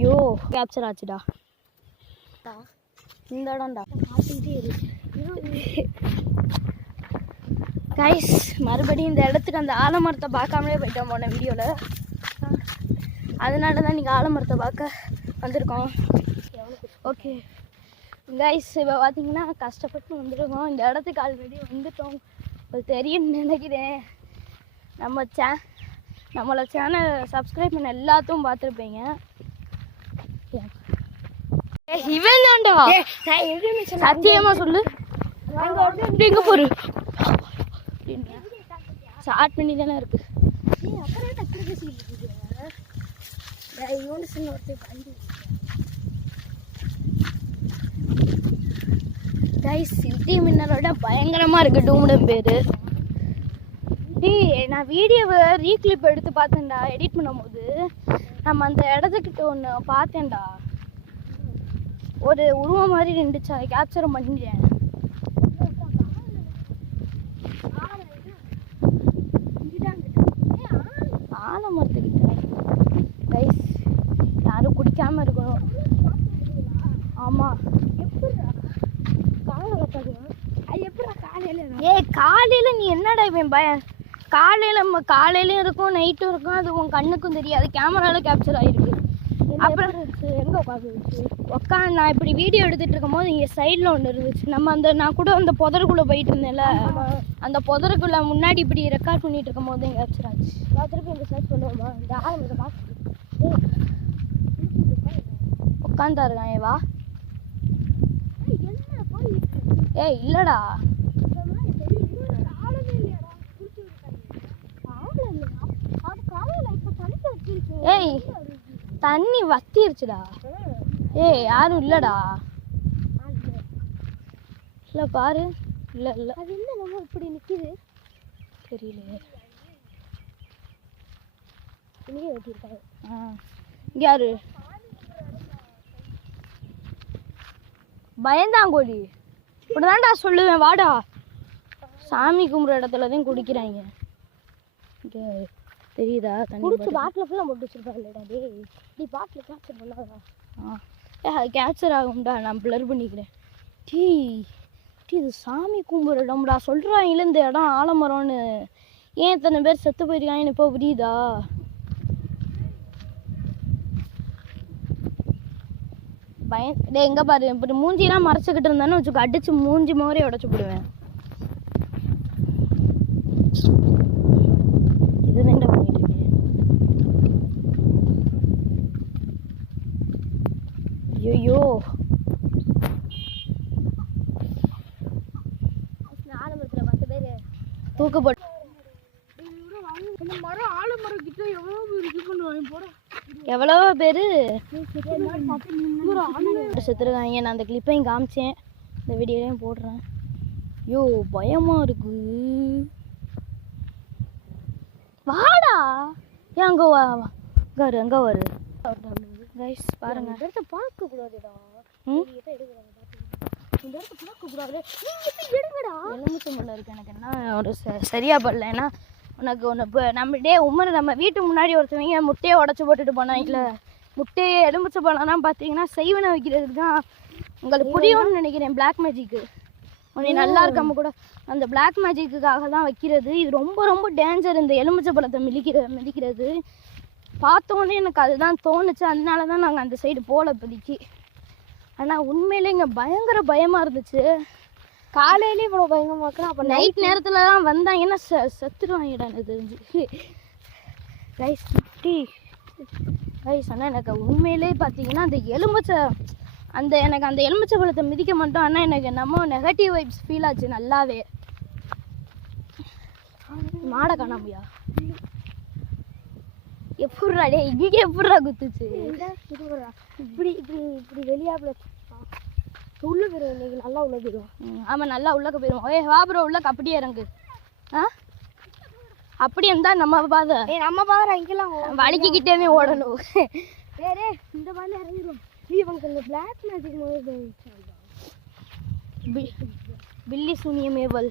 ஐயோ கேப்சர் ஆச்சுடா. இந்த இடம்டா கைஸ். மறுபடியும் இந்த இடத்துக்கு அந்த ஆலமரத்தை பார்க்காமலே போயிட்டோம் போன வீடியோவில். அதனால தான் நீங்கள் ஆலமரத்தை பார்க்க வந்திருக்கோம். ஓகே கைஸ், இப்போ பார்த்தீங்கன்னா கஷ்டப்பட்டு வந்துருக்கோம். இந்த இடத்துக்கு ஆல்ரெடி வந்துட்டோம், அது தெரியும்னு நினைக்கிறேன். நம்மளோட சேனல் சப்ஸ்கிரைப் பண்ண எல்லாத்தையும் பார்த்துருப்பீங்க. இவன் தான்டா சத்தியமாக சொல்லு, எங்கே போரு ஸ்டார்ட் பண்ணி தானே இருக்கு. கைஸ் சிட்டி மின்னலோட பயங்கரமாக இருக்குது டூம்டம் பேர். நான் வீடியோவை ரீக்ளிப் எடுத்து பார்த்தேன்டா எடிட் பண்ணும்போது. நம்ம அந்த இடத்துக்கிட்ட ஒன்று பார்த்தேன்டா, ஒரு உருவம் மாதிரி இருந்துச்சு, அதை கேப்சரும் பண்ணிட்டேன். ஆலமரத்துக்கிட்ட கைஸ் யாரும் குடிக்காமல் இருக்கணும். ஆமாம் காலையில் நீ என்னடா இவன் காலையிலும் இருக்கும் நைட்டும் இருக்கும், அது உன் கண்ணுக்கும் தெரியாது, கேமராவில் கேப்சர் ஆகிருக்கு. அப்புறம் எங்கே உட்காந்து நான் இப்படி வீடியோ எடுத்துகிட்டு இருக்கும் போது இங்கே சைடில் ஒன்று இருந்துச்சு. நான் கூட அந்த புதருக்குள்ளே போயிட்டு இருந்தேன்ல, அந்த புதருக்குள்ளே முன்னாடி இப்படி ரெக்கார்ட் பண்ணிட்டு இருக்கும் போது எங்கள் கேப்சர் ஆச்சு. திருப்பி இந்த சர்ச் பண்ணுவோமா, இந்த ஆரம்பத்தை பார்த்து உட்காந்தா இருக்கான். ஏவா ஏய் இல்லைடா, ஏய் தண்ணி வத்திருச்சுடா. ஏய் யாரும் இல்லடா. இல்லை பாரு, இல்லை இல்லை அது என்ன நம்ம இப்படி நிற்கிது தெரியலையே. இங்கே வெட்டியிருக்காங்க. இங்கே யாரு பயந்தாங்கோழி இப்படிதான்டா சொல்லுவேன். வாடா, சாமி கும்பிட்ற இடத்துல தான் குடிக்கிறாங்க. இங்கே தெரியுதா தண்ணி குடிச்சு பாட்டில் ஃபுல்லாக போட்டு வச்சுருப்பாங்கடா. டே பாட்டில் கேப்சர் பண்ணாதா? கேப்சர் ஆகும்டா, நான் ப்ளர் பண்ணிக்கிறேன். டீ இது சாமி கும்பிட்ற இடம்டா சொல்கிறாங்களே இந்த இடம் ஆலமரம்னு. ஏன் இத்தனை பேர் செத்து போயிருக்காங்கன்னு இப்போ புரியுதா? டே எங்கே பாரு, இப்படி மூஞ்சிலாம் மறைச்சிக்கிட்டு இருந்தானு வச்சுக்கோ, அடிச்சு மூஞ்சி மோரே உடச்சி போடுவேன். இதுதான் என்ன பண்ணிட்டு இருக்கேன். ஐயோ ஆலமரத்தில் 10 பேர் தூக்கப்பட்டு எவ்வளவோ பேர் செத்துருக்காங்க. நான் அந்த கிளிப்பையும் காமிச்சேன், இந்த வீடியோலையும் போடுறேன். ஐயோ பயமாக இருக்கு. வாடா ஏன் அங்கே அங்கே வரு கைஸ் பாருங்க. இந்த இடத்த பார்க்கக்கூடாதுடா, இந்த இடத்த பார்க்கக்கூடாது. எலுமிச்சை முள்ள இருக்கு. எனக்கு என்ன ஒரு சரியா படல. ஏன்னா உனக்கு ஒன்று இப்போ நம்ம வீட்டு முன்னாடி ஒருத்தவங்க முட்டையை உடச்சி போட்டுட்டு போனாங்கல்ல, முட்டையை எலுமிச்சை பழம்லாம் பார்த்தீங்கன்னா செய்வனை வைக்கிறதுக்கு தான். உங்களுக்கு புரியும்னு நினைக்கிறேன். பிளாக் மேஜிக்கு உன்னை நல்லா இருக்காம கூட அந்த பிளாக் மேஜிக்குக்காக தான் வைக்கிறது. இது ரொம்ப ரொம்ப டேஞ்சர், இந்த எலுமிச்சை பழத்தை மிதிக்கிறது. பார்த்தோன்னே எனக்கு அதுதான் தோணுச்சு, அதனால தான் நாங்கள் அந்த சைடு போகல இப்போதைக்கு. ஆனால் உண்மையிலே இங்கே பயங்கர பயமாக இருந்துச்சு. காலையிலே இவ்வளோ பயங்கரமாக இருக்கலாம், அப்போ நைட் நேரத்தில் தான் வந்தாங்கன்னா செத்துருவாங்கடா எனக்கு தெரிஞ்சு. ரைஸ் ரைஸ் ஆனால் எனக்கு உண்மையிலே பார்த்தீங்கன்னா எனக்கு அந்த எலுமிச்சை பழத்தை மிதிக்க மாட்டோம். ஆனால் எனக்கு நம்ம நெகட்டிவ் வைப்ஸ் ஃபீல் ஆச்சு நல்லாவே. மாடை காணாமையா எப்படா டே இங்கே எப்படா குத்துச்சு? இப்படி இப்படி இப்படி வெளியாப்புல உள்ள போயிடும். இன்னைக்கு நல்லா உள்ள போயிடும். ஆமாம் நல்லா உள்ளக்க போயிடும். வாபுரம் உள்ளக்க அப்படியே இறங்கு. அப்படி இருந்தா நம்ம பாதை இங்கெல்லாம் வலிக்கிட்டே ஓடணும். வேறே இந்த மாதிரி இறங்கிடும். இவனுக்கு இந்த பிளாக் மேஜிக் பில்லி சுனியமேவல்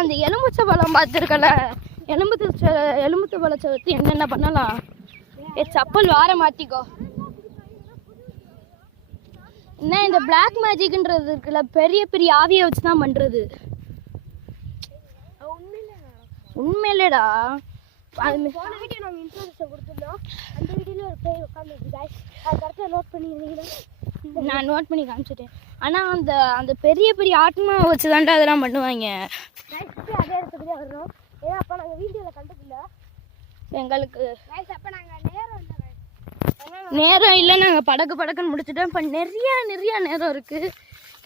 அந்த எலுமிச்சை பழம் பார்த்துருக்கல, எலுமிச்சை பழத்தை வச்சு என்னென்ன பண்ணலாம்? சப்பல் வார மாட்டிக்கோ. என்ன இந்த பிளாக் மேஜிக்ன்றது இருக்குல்ல, பெரிய பெரிய ஆவியை வச்சு தான் பண்ணுறது. உண்மையிலேடா போன வீடியோ நாங்கள் இன்ட்ரோடக்ஷன் கொடுத்துருந்தோம். அந்த வீடியோவில் ஒரு பேர் உட்காந்துருக்கு காய்ஸ். அது கரெக்டாக நோட் பண்ணியிருந்தீங்கன்னா நான் நோட் பண்ணி காமிச்சிட்டேன். ஆனால் அந்த அந்த பெரிய பெரிய ஆத்மாவை வச்சு தாண்டா அதெல்லாம் பண்ணுவாங்க. அதே இடத்துக்கு தான் வர்றோம். ஏன்னா அப்போ நாங்கள் வீடியோவில் கண்டுக்கல எங்களுக்கு. அப்போ நாங்கள் நேரம் இல்லை, நாங்கள் படக்குன்னு முடிச்சுட்டோம். இப்போ நிறையா நேரம் இருக்குது.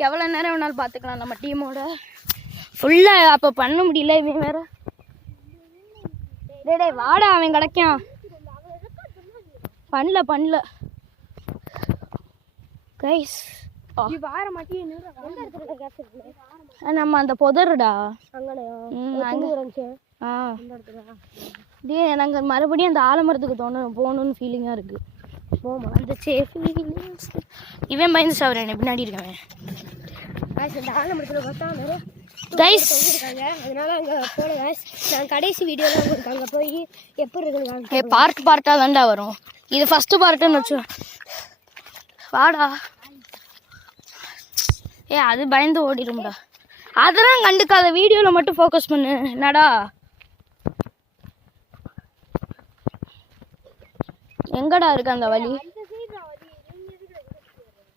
எவ்வளோ நேரம் வேணாலும் பார்த்துக்கலாம் நம்ம டீமோட. ஃபுல்லாக அப்போ பண்ண முடியல. இவன் வேற டே வாடா, அவன் கிடைக்கான். பண்ணல கைஸ். நம்ம அந்த புதருடா எனக்கு மறுபடியும் அந்த ஆலமரத்துக்கு போகணும்னு ஃபீலிங்காக இருக்குது. அந்த இவன் பயந்து சாப்பிட்றேன் பின்னாடி இருக்கவன். கைஸ் அதனால அங்கே போல கைஸ் நான் கடைசி வீடியோலாம் உங்களுக்கு அங்கே போய் எப்படி இருக்குன்னு பார்ட்டாக தாண்டா வரும். இது ஃபஸ்ட்டு பார்ட்டுன்னு வச்சு வாடா. அது பயந்து ஓடிடும்டா. அதெல்லாம் கண்டுக்காத, வீடியோவில் மட்டும் ஃபோக்கஸ் பண்ணு. என்னடா எங்கடா இருக்கு அந்த வழி?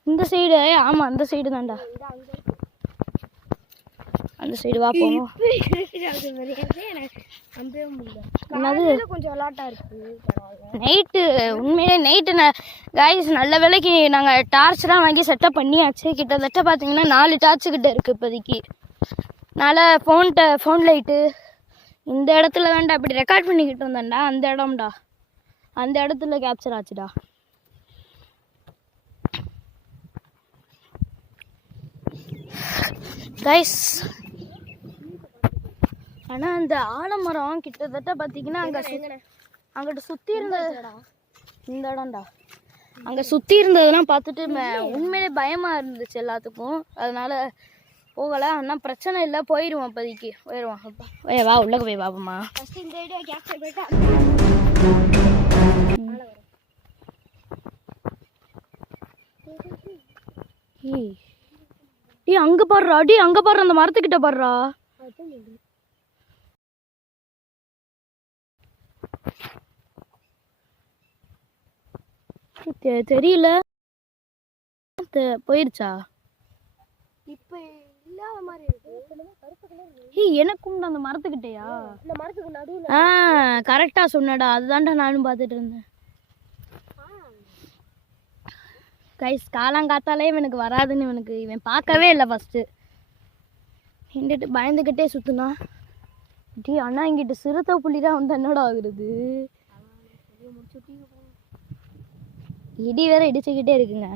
இந்த சைடு. ஆமாம் அந்த சைடு தான்டா. அந்த சைடு வா போவோம். கொஞ்சம் விளாட்டாக இருக்குது. நைட்டு உண்மையிலே நைட்டு கைஸ் நல்ல வேலைக்கு நாங்கள் டார்ச்லாம் வாங்கி செட்டப் பண்ணியாச்சு. கிட்டத்தட்ட பார்த்தீங்கன்னா 4 டார்ச்சு கிட்ட இருக்குது இப்போதைக்கு. அதனால் ஃபோன் லைட்டு இந்த இடத்துல தான்டா இப்படி ரெக்கார்ட் பண்ணிக்கிட்டு இருந்தேன்டா. அந்த இடம்டா, அந்த இடத்துல கேப்சர் ஆச்சுடா. கைஸ் ஆனால் அந்த ஆலமரம் கிட்டத்தட்ட பார்த்தீங்கன்னா அங்கிட்ட சுற்றி இருந்ததுடா. இந்த இடம்டா அங்கே சுற்றி இருந்ததெல்லாம் பார்த்துட்டு உண்மையிலே பயமாக இருந்துச்சு எல்லாத்துக்கும். அதனால் போகலை. ஆனால் பிரச்சனை இல்லை, போயிடுவோம் இப்போதைக்கு. போயிடுவோம். வா உள்ளே போய் பாப்போம்மா. இந்த ஐடியா கேப்சர் போயிட்டா அங்கே பாடுறா. அங்கே பாடுற அந்த மரத்துக்கிட்ட பாடுறா. தெரியல போயிருச்சா? இப்ப இல்லாத மாதிரி இருக்கு. எனக்கும் அந்த மரத்துக்கிட்டயா? இந்த மரத்துக்கு நடுவுல. கரெக்டா சொன்னடா. அதுதான்டா நானும் பார்த்துட்டு இருந்தேன். கைஸ் காலாங்காத்தாலே இவனுக்கு வராதுன்னு இவன் பார்க்கவே இல்லை ஃபஸ்ட்டு. நின்றுட்டு பயந்துக்கிட்டே சுற்றுனா. அண்ணா இங்கிட்ட சிறுத்தை புள்ளிதான் வந்து என்னடா ஆகுறது? இடி வேற இடிச்சுக்கிட்டே இருக்குங்க.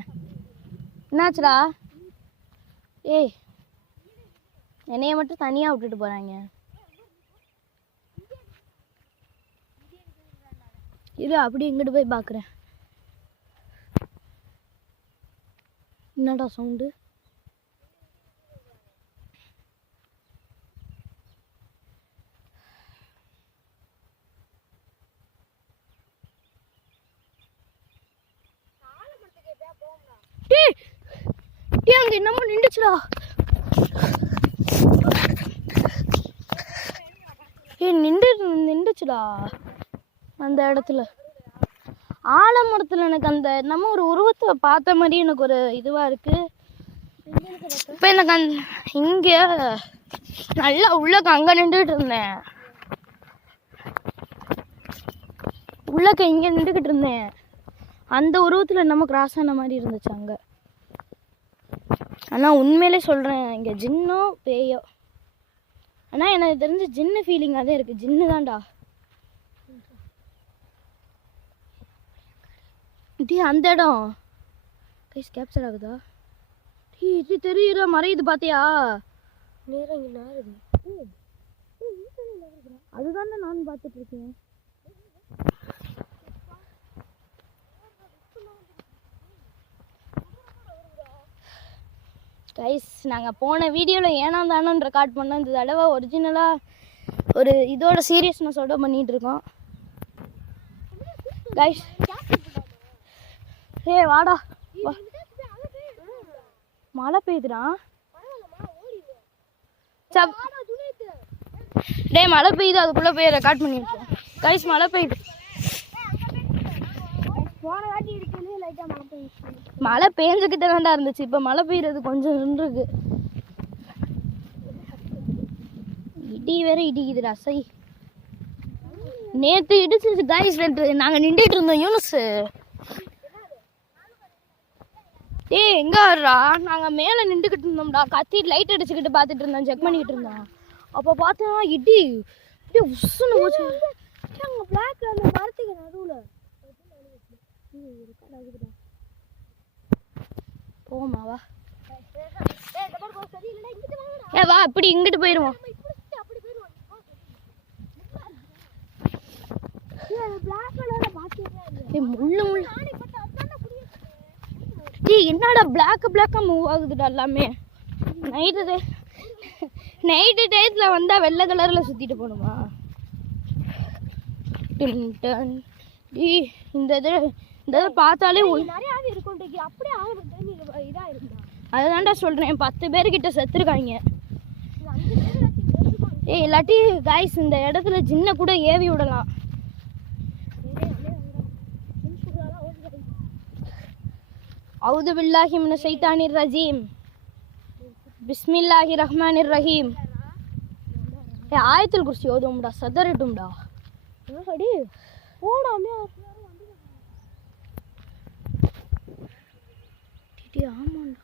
என்னாச்சுடா? என்னைய மட்டும் தனியாக விட்டுட்டு போகிறாங்க. இது அப்படி இங்கிட்டு போய் பார்க்குறேன். என்னடா சவுண்டு? அங்க என்னமோ நின்றுச்சுடா. நின்றுச்சுடா அந்த இடத்துல. ஆலமரத்தில் எனக்கு அந்த நம்ம ஒரு உருவத்தை பார்த்த மாதிரி எனக்கு ஒரு இதுவாக இருக்குது. இப்போ எனக்கு இங்கே நல்லா உள்ளக்க அங்கே நின்றுக்கிட்டு இருந்தேன். உள்ளக்க இங்கே நின்றுக்கிட்டு இருந்தேன். அந்த உருவத்தில் நம்ம கிராஸ் ஆன மாதிரி இருந்துச்சு அங்கே. ஆனால் உண்மையிலே சொல்கிறேன், இங்கே ஜின்னோ பேயோ. ஆனால் எனக்கு தெரிஞ்ச ஜின்னு ஃபீலிங்காக தான் இருக்குது. ஜின்னு தான்டா. அந்த இடம் கைஸ் கேப்சர் ஆகுதா? இது தெரியுற மறையுது பார்த்தியா? நேரம் நாருது. அதுதானே நான் பார்த்துட்டு இருக்கேன். கைஸ் நாங்கள் போன வீடியோவில் ஏனாந்தானோன்னு ரெக்கார்ட் பண்ணோம். இந்த தடவை ஒரிஜினலாக ஒரு இதோட சீரியஸ்னஸோட பண்ணிகிட்டு இருக்கோம். கைஸ் ஏய் வாடா வா. மழை பெய்யுதுடா. டேய் மழை பெய்யுது, அதுக்குள்ளே போய் ரெக்கார்ட் பண்ணி விட்டுருவோம். கைஸ் மழை பெய்யுது. மழை பெஞ்சுக்கிட்டே தான்டா இருந்துச்சு, இப்போ மழை பெய்யுறது கொஞ்சம் நின்றுருக்கு. இடி வேற இடிக்குதுடா சை. நேற்று இடிச்சிருச்சு கைஸ். நாங்கள் நின்றுட்டு இருந்தோம் யூனுஸ். ஏய் எங்க வர்றா? நாங்கள் மேலே நின்றுக்கிட்டு இருந்தோம்டா, கத்திட்டு லைட் அடிச்சுக்கிட்டு பார்த்துட்டு இருந்தோம், செக் பண்ணிக்கிட்டு இருந்தோம். அப்போ பார்த்தா இடி இப்படியே உசுன்னு போச்சு. அங்கே பிளாக் அந்த மரத்துக்கு நடுவில் போமா வா. ஏ வா இப்படி இங்கிட்டு போயிடுவோம். முள்ளு முள்ளு. ஏய் என்னடா பிளாக்காக மூவ் ஆகுதுடா எல்லாமே. நைட்டு டயத்தில் வந்தால் வெள்ளை கலரில் சுற்றிட்டு போகணுமா? இந்த இது பார்த்தாலே அதுதான்டா சொல்கிறேன், 10 பேர்கிட்ட செத்துருக்காங்க. ஏய் இல்லாட்டி காய்ஸ் இந்த இடத்துல சின்ன கூட ஏவி விடலாம். அவுது பில்லாஹி மினஷ் ஷைத்தானிர் ரஜீம் பிஸ்மில்லாஹிர் ரஹ்மானிர் ரஹீம். ஏய் ஆயத்துல் குர்சி ஓதும்டா, சதறட்டும்டா. அடி போடாமே. ஆமாண்டா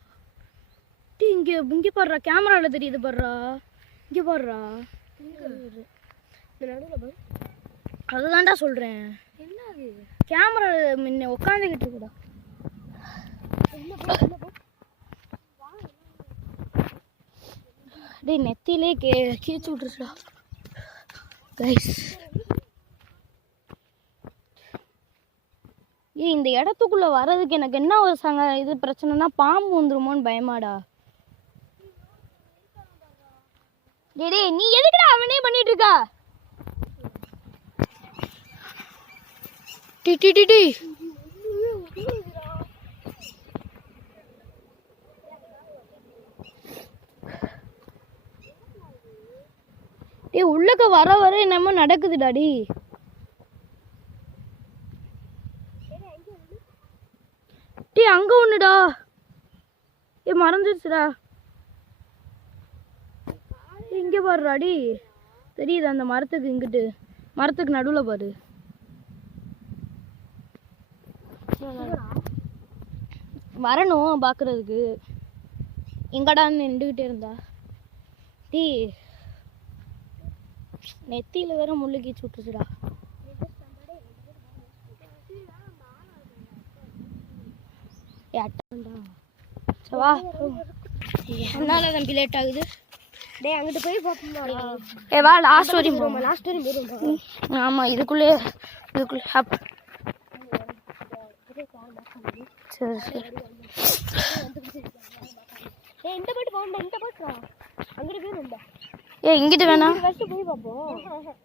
டி இங்கே பாடுறா, கேமராவில் தெரியுது பாடுறா, இங்கே பாடுறா. அதுதான்டா சொல்கிறேன். என்ன அது? கேமரா முன்ன உட்காந்துக்கிட்டு இருக்குடா. டேய் நெத்திலே கீச்சு விட்டுருச்சுடா கைஸ். ஏய் இந்த இடத்துக்குள்ளே வர்றதுக்கு எனக்கு என்ன ஒரு இது பிரச்சனைனா, பாம்பு வந்துருமோன்னு பயமாடா. டேய் நீ எதுக்குடா அவனே பண்ணிட்டு இருக்கா? டி டி டி டி ஏய் உள்ளக்க வர வர என்னமோ நடக்குதுடாடி. டே அங்க ஒண்ணுடா. ஏ மறந்துடுச்சுடா. இங்கே பாருடாடி, தெரியுது அந்த மரத்துக்கு, இங்கிட்டு மரத்துக்கு நடுவில் பாரு. வரணும் பார்க்குறதுக்கு. எங்கடான்னு நின்றுக்கிட்டே இருந்தா. டீ நெத்தியில் வேற முள்ளு கீச்சு விட்டுச்சுடா. வா என்னால தம்பி லேட் ஆகுது. டேய் அங்கிட்டு போய் பாப்போம்டா. ஏ வா லாஸ்ட் வரையும் போவோம். லாஸ்ட் வரையும் போறோம். ஆமா இதுக்குள்ளே அப். சரி சரி. ஏய் இந்த போட்டு போண்டா, இந்த போட்றா. அங்கிட்டு போறோம்டா. ஏய் இங்கிட்டு வேணா. ஃபர்ஸ்ட் போய் பாப்போம்.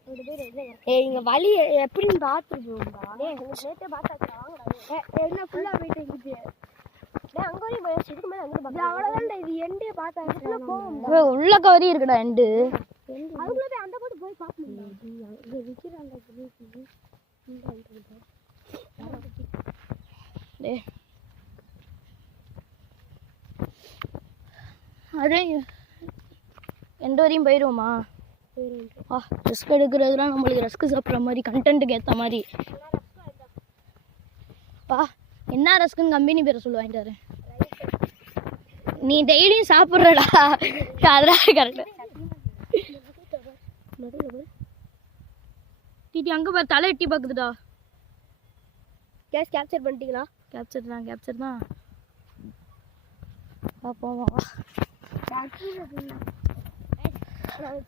அங்கிட்டு போய் ஏய் இங்க வழி எப்படின்னு பாத்துட்டு போறோம்டா. டேய் நேத்தே பாத்தாச்சா வாங்கடா. என்ன ஃபுல்லா போயிட்டு இருக்கு. டேய் அங்க வரையும் போய் இதுக்கு மேல அங்க பாத்து. அவ்வளவுதான்டா இது எண்டே பாத்தாச்சு. உள்ள போவோம்டா. உள்ள கவரி இருக்குடா எண்டு. அதுக்குள்ள போய் அந்த போட்டு போய் பாப்போம்டா. இங்க விக்கிறாங்க சொல்லிட்டு. டேய் அதே எந்த வரையும் போயிடுவோமா? வா ரிஸ்க் எடுக்கிறதுலாம் நம்மளுக்கு ரஸ்க்கு சாப்பிட்ற மாதிரி, கண்டென்ட்டுக்கு ஏற்ற மாதிரி. வா என்ன ரஸ்க்குன்னு கம்பெனி பேரை சொல்லு, வாங்கிட்டு வரேன். நீ டெய்லியும் சாப்பிட்றடா, அதெல்லாம் கரெக்டு. டிடி அங்கே பாரு, தலை எட்டி பார்க்குதுடா. கேஸ் கேப்சர் பண்ணிட்டீங்களா? கேப்சர் தான் பார்ப்போம். வா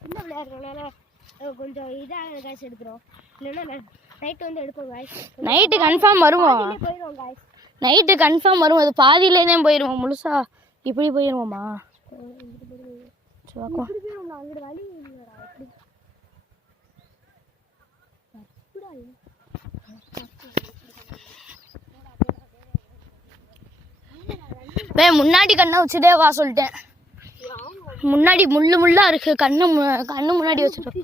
சின்ன விளையாடுறதுனால கொஞ்சம் இதாக காய்ச்சி எடுக்கிறோம். இல்லைன்னா நைட்டு வந்து எடுப்போம் காய்ச்சி. நைட்டு கன்ஃபார்ம் வருவோம். போயிடுவோம் காய்ச்சி. நைட்டு கன்ஃபார்ம் வரும். அது பாதியிலே தான் போயிடுவோம். முழுசா இப்படி போயிடுவோமா? சரி அங்கிட்டு வழி இல்லைடா. எப்படி முன்னாடி கண்ணை வச்சுட்டே வா சொல்லிட்டேன். முன்னாடி முள்ளா இருக்கு, கண்ணு முன்னாடி வச்சுட்டோம்.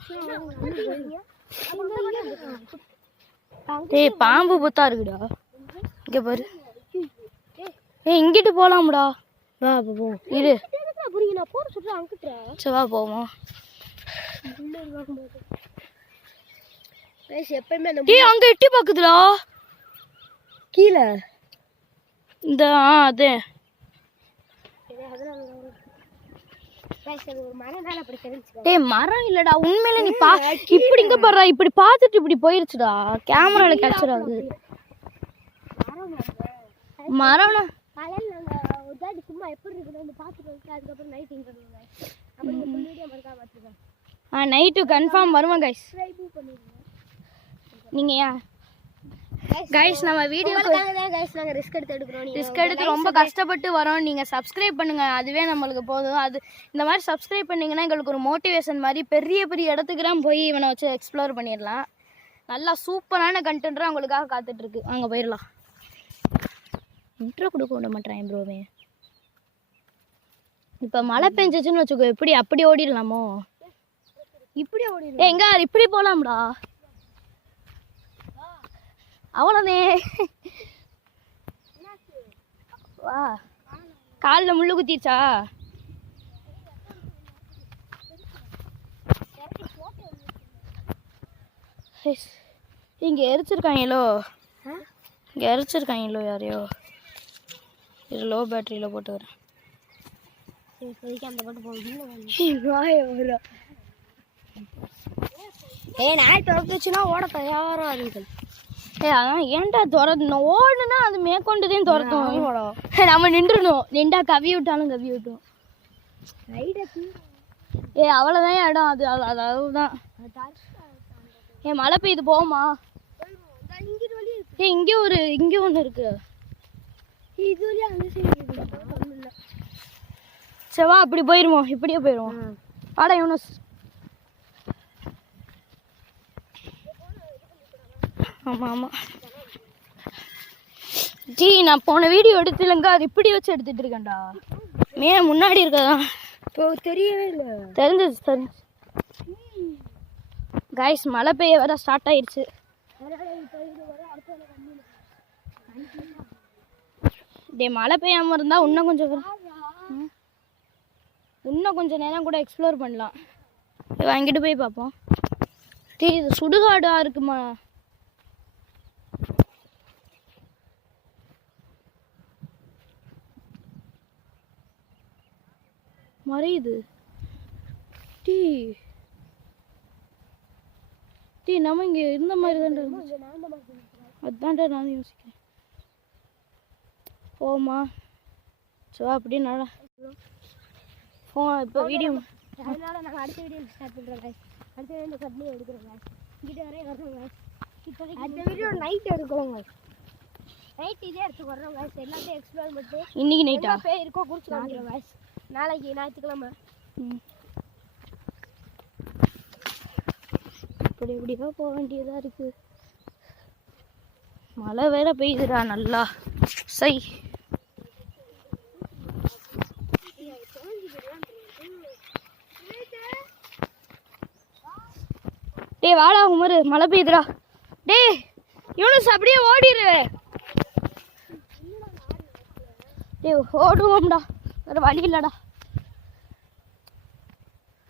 ஏய் பாம்பு புத்தா இருக்குடா இங்க பாரு. இங்கிட்டு போலாம்டா. வா போவோம். இரு சரி வா போவோம். அங்க எட்டி பாக்குதுடா கீழே. இந்த அதே மரம் இல்லடா உண்மையில. நீ இப்படி இங்க பாரு, இப்படி பாத்துட்டு இப்படி போயிருச்சுடா. கேமரால கேப்சர் ஆகுது. மரம் நைட்டு கன்ஃபார்ம் வருவேன் கைஸ். நீங்க கைஸ் நம்ம வீடியோ ரிஸ்க் எடுத்து ரொம்ப கஷ்டப்பட்டு வரோம். நீங்கள் சப்ஸ்கிரைப் பண்ணுங்கள், அதுவே நம்மளுக்கு போதும். அது இந்த மாதிரி சப்ஸ்கிரைப் பண்ணிங்கன்னா எங்களுக்கு ஒரு மோட்டிவேஷன் மாதிரி பெரிய பெரிய இடத்துக்குலாம் போய் இவனை வச்சு எக்ஸ்ப்ளோர் பண்ணிடலாம். நல்லா சூப்பரான கண்டென்ட்லாம் உங்களுக்காக காத்துட்ருக்கு. அங்கே போயிடலாம். இன்ட்ரோ கொடுக்க விட மாட்டேன் ப்ரோவே. இப்போ மழை பெஞ்சிச்சுன்னு வச்சுக்கோ, எப்படி அப்படி ஓடிடலாமோ? இப்படி ஓடிடலாம். எங்க இப்படி போகலாம்டா. அவ்வளோதே. வா காலில் முள்ளு குத்திச்சா? இங்கே எரிச்சிருக்காங்களோ, யாரையோ. இது லோ பேட்டரியில் போட்டு வரேன். அந்த போட்டு போகுது. நாய் துரத்துச்சுன்னா ஓட தயாராக இருக்குது. அதான் ஏன்டா துரத்தணும்? ஓடுனா அது மேற்கொண்டுதான் துரத்தும். நம்ம நின்றுணும். நின்றா கவி விட்டாலும் கவி விட்டோம். அவ்வளோதான் இடம். அதுதான். மழை பெய்யுது போமா? இங்கே ஒன்று இருக்கு. செவா அப்படி போயிருவோம். இப்படியே போயிடுவோம். வாடா யூனஸ். ஆமாம் ஜி, நான் போன வீடியோ எடுத்துலங்க, அது இப்படி வச்சு எடுத்துட்டு இருக்கேன்டா. முன்னாடி இருக்கதா தெரியவே இல்லை. தெரிஞ்சு கைஸ், மழை பெய்ய வர ஸ்டார்ட் ஆயிடுச்சு. மழை பெய்யாமல் இருந்தால் இன்னும் கொஞ்சம் நேரம் கூட எக்ஸ்ப்ளோர் பண்ணலாம். வாங்கிட்டு போய் பார்ப்போம். இது சுடுகாடா இருக்குமா? மறையுது. நம்ம இங்கே இருந்த மாதிரி தான். அதுதான்டா நான் யோசிக்கிறேன். போமா சோ அப்படியே நல்லா இப்போ வீடியோ. அதனால நாங்கள் அடுத்த வீடியோ ஸ்டார்ட் பண்ணுறோம் கைஸ். அடுத்த வீடியோ கட்லி எடுக்கிறோம் கைஸ். இங்கிட்ட வரையும் வர்றோம் கைஸ். இப்போ அடுத்த வீடியோ நைட் எடுக்கிறோம் கைஸ். நைட் இதே எடுத்து வர்றோம் கைஸ். எல்லாத்தையும் எக்ஸ்ப்ளோர் பண்ணிட்டு இன்னைக்கு நைட்டா பேர் இருக்கோ குறிச்சு காமிக்கிறோம் கைஸ். நாளைக்கு ஞாயிற்றுக்கிழமை. இப்படி இப்படிதான் போக வேண்டியதாக இருக்குது. மழை வேற பெய்யுதுடா நல்லா. சை டே வாடா உமரு, மழை பெய்யுதுடா. டே யூனஸ் அப்படியே ஓடிடு. டே ஓடுவோம்டா, வேறு வழி இல்லைடா.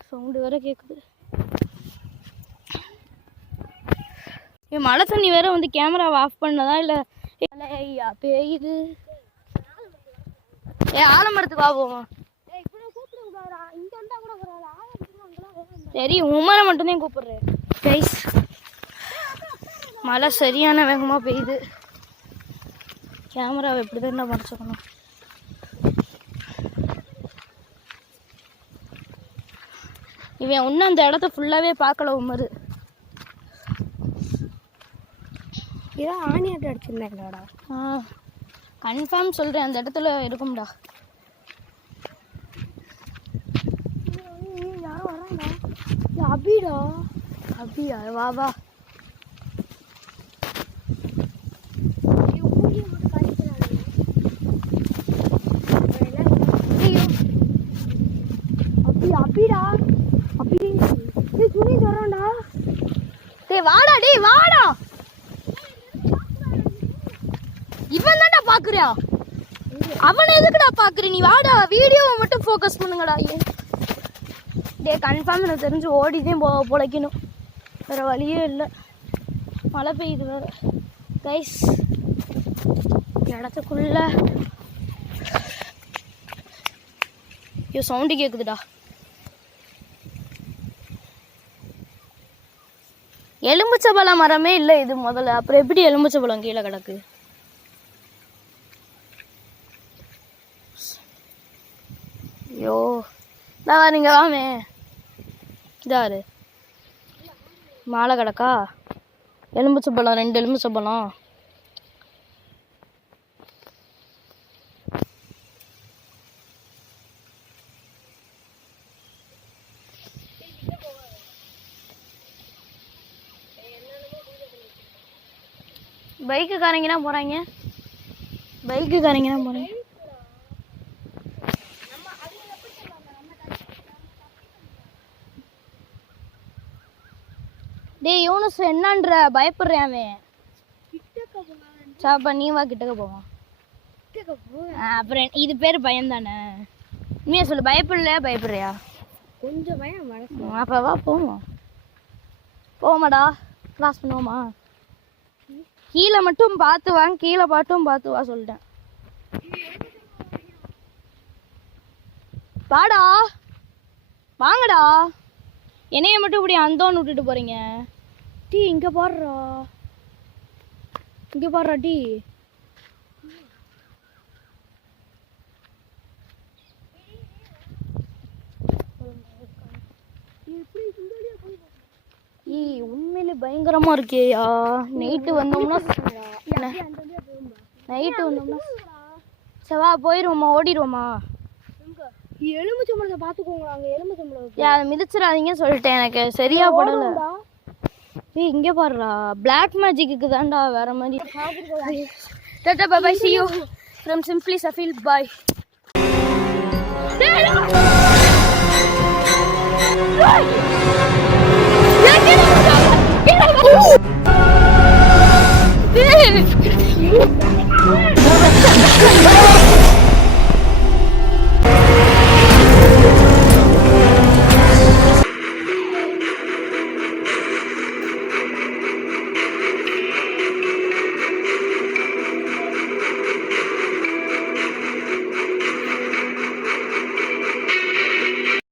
சவுண்டு வேற கேட்குது. மழை தண்ணி வேற வந்து கேமராவை ஆஃப் பண்ணதா இல்லை? ஐயா பெய்யுது. ஆலமரத்துக்கு ஆகும். சரி உமரை மட்டும்தான் கூப்பிடுறேன் கைஸ். மழை சரியான வேகமாக பெய்யுது. கேமராவை எப்படி தான் மறைச்சிக்கணும். இவன் இன்னும் அந்த இடத்த ஃபுல்லாகவே பார்க்கல உமரு. இதான் ஆணியாட்ட அடிச்சிருந்தேன்டாடா. கன்ஃபார்ம் சொல்கிறேன், அந்த இடத்துல இருக்கும்டா. யாரும் வராண்டா. அபிடா. அபியா? வா வா. அப்படிடா அப்படி டேய் துணி தரேன்டா. டேய் வாடா டேய் வாடா. இவன் தான்டா பாக்குறியா? அவனை எதுக்குடா பாக்குற நீ? வாடா வீடியோவை மட்டும் ஃபோக்கஸ் பண்ணுங்கடா. டேய் கன்ஃபார்ம் எனக்கு தெரிஞ்சு ஓடிதான் பொழைக்கணும், வேற வழியே இல்லை. மழை பெய்யுது வேற கைஸ். இடத்துக்குள்ள ஐயோ சவுண்டு கேக்குதுடா. எலும்புச்சம்பழம் மரமே இல்லை இது முதல்ல, அப்புறம் எப்படி எலும்புச்சம்பழம் கீழே கிடக்கு? ஐயோ நான் நீங்க வாமே இதாரு மாலை கிடக்கா. எலும்புச்சம்பழம் 2 எலும்புச்சம்பழம். பைக்குக்காரங்க தான் போறாங்க, பைக்குக்காரங்க தான் போறாங்க. டேய் யூனுஸ் என்னன்ற பயப்படுறியாமே? சாப்பா நீ வா கிட்டக்க போவோம். அப்புறம் இது பேர் பயம் தானே? நீ சொல்லு, பயப்படுறியா? கொஞ்சம் பயம் மனசு. அப்போ வா போவோம். போமாடா கிராஸ் பண்ணுவோமா? கீழே மட்டும் பார்த்து வாங்க, கீழே பாட்டும் பார்த்து வா சொல்லிட்டேன். வாடா வாங்கடா. என்னைய மட்டும் இப்படி அந்தோன்னு விட்டுட்டு போறீங்க. டீ இங்க பாடுறா, இங்க பாடுறா டீ. உண்மையிலே பயங்கரமா இருக்கேயா. நைட்டு வந்தோம்னா சவா போயிடுவோமா, ஓடிடுவோமா? எலும்புச்சம்பழத்தை பார்த்துக்கோங்க. அங்கே எலும்புச்சம்பழம் அதை மிதிச்சிடாதீங்க சொல்லிட்டேன், எனக்கு சரியா படல. ஏய் இங்கே பாடுறா, பிளாக் மேஜிக்கு தான்டா, வேற மாதிரி. Tata bye bye, see you from Simply Safil, bye. Hey!